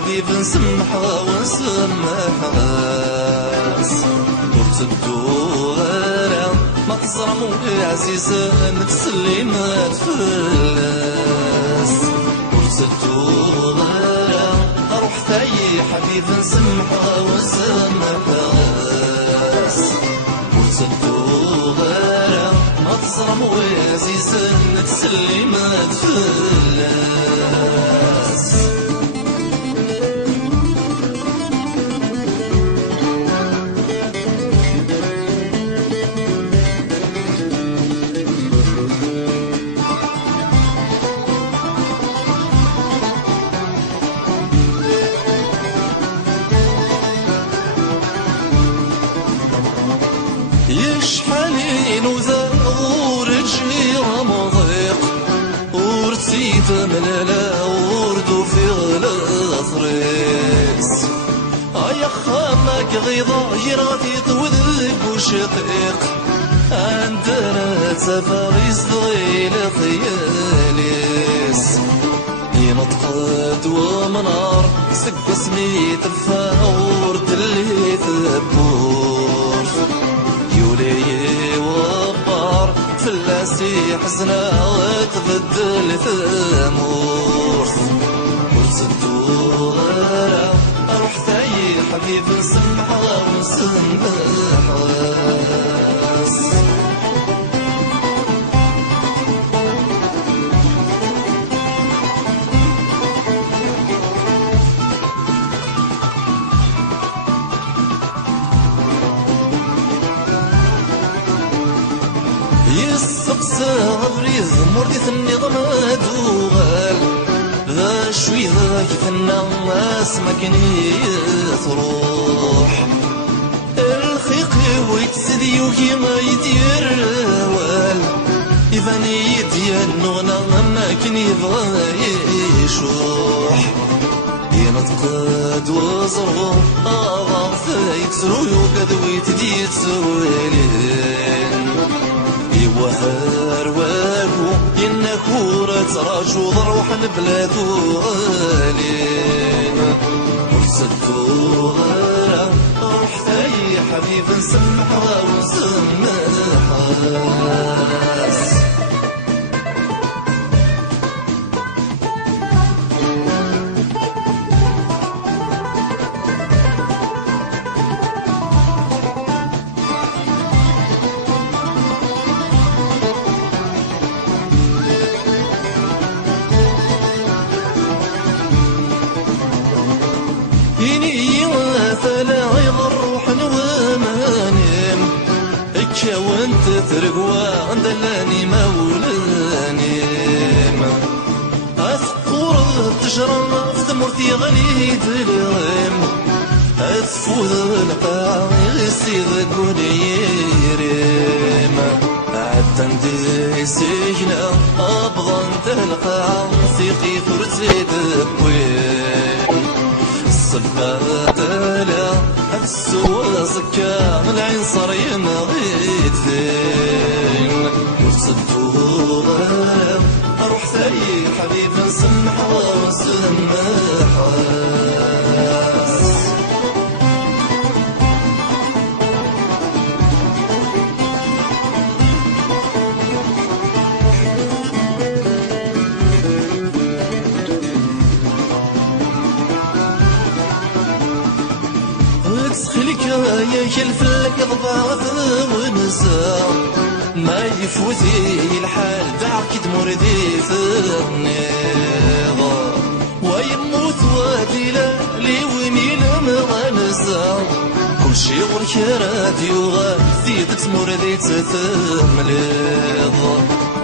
حبيب نسمحها ونسمحهاس ورتدو غيرها ما تزرمو يا عزيزة نتسلي ما تفلاس ورتدو غيرها اروح تاي حبيب نسمحها ونسمحهاس ورتدو غيرها ما تزرمو يا عزيزة نتسلي ما تفلاس يشحالين وذاور جيرة مضيق ورتيت ملالا وردو في غلا طريس يا خامك غيضا يرغتي طوذك وشقيق عندنا تفاريس ضغيل خياليس ينطقد ومنار سق سميت الفاور دلي ثبور يولي وبار فلاسي حزنا وتبدل ثمور ورسدو غيرها اروح تاي حبيب نسمحها ونسمحهاس يسقسى غبريز مرديث النظام دوغال ذا شوي ذا كيف الناس ما كان يروح الخيق ويتسدي وكيما يدير وال يفاني يديا النغنى ما كان يبغى يشوح ينطقد وزرغو أضغط يكسرو يوكد ويتدي تسويلين يوهر واقو ينكورة تراجو ضروحا بلادو غالين ورسدو غيرها روح تاي حبيب نسمحها ونسمحهاس إني وثلا يضروح ومانم إكا وانت ترقوا عندلاني مولانيم أذكر تجرم في ثمرتي غلي دلغم أتفوذ القاع يغسي ذكوني يريم عدن دي سجنة أبضان تلقى ثقي فرتي دبوين الصبات لا السوا زكا العين صار يمغيت فين وصدتو غاب اروح ثاي حبيب نسمحها ونسمحهاس تسخلك يا الفلك ضباط ونسى ما يفوتي الحال دعك تمر ذي في النظا ويموت وادي لي ومين مغنسى كل شي غير راديو غادي تمر ذي تتملظ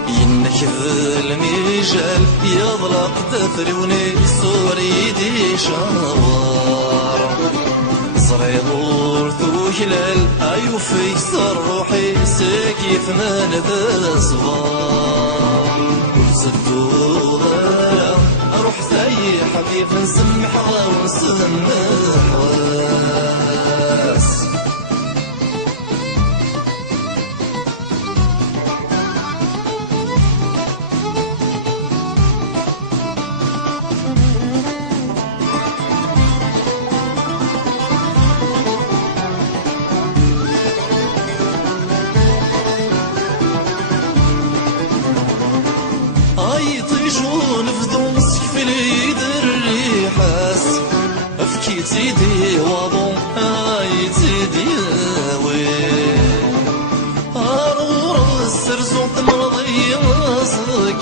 ينك الميجال يضلق تفروني سوري دي شوار صريغور ثوكلال أيو في صار روحي سكيف من ذا صغار وصدو غالا أروح ثاي حبيب نسمحها ونسمحهاس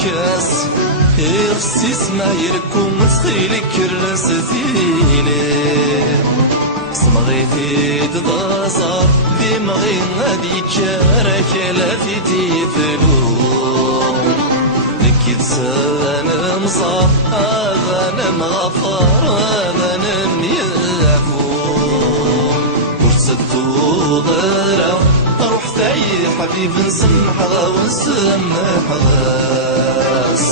كاس يفسيس ما يركم تخيلك الراس تيلي صمغيتي تبصر ذي مغي غادي كارك لا في تيفلو نكيد سانا مصار هذا مغفر هذا ميعفو ورسدو غيره روح تاي حبيب نسمحها ونسمحهاس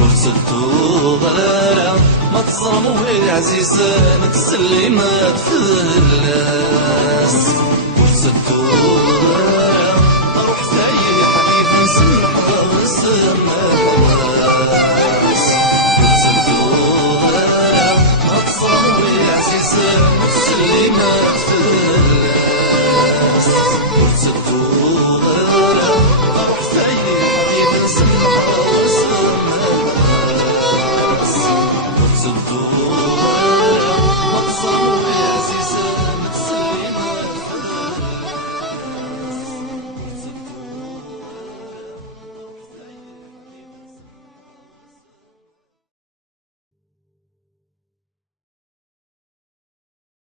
ورسدو غيره ما تصرمو يا عزيزة نتسلي ما تفلاس ورسدو غيره روح تاي حبيب نسمحها ونسمحهاس ورسدو غيره ما تصرمو يا عزيزة نتسلي ما تفلاس ورسدو غيره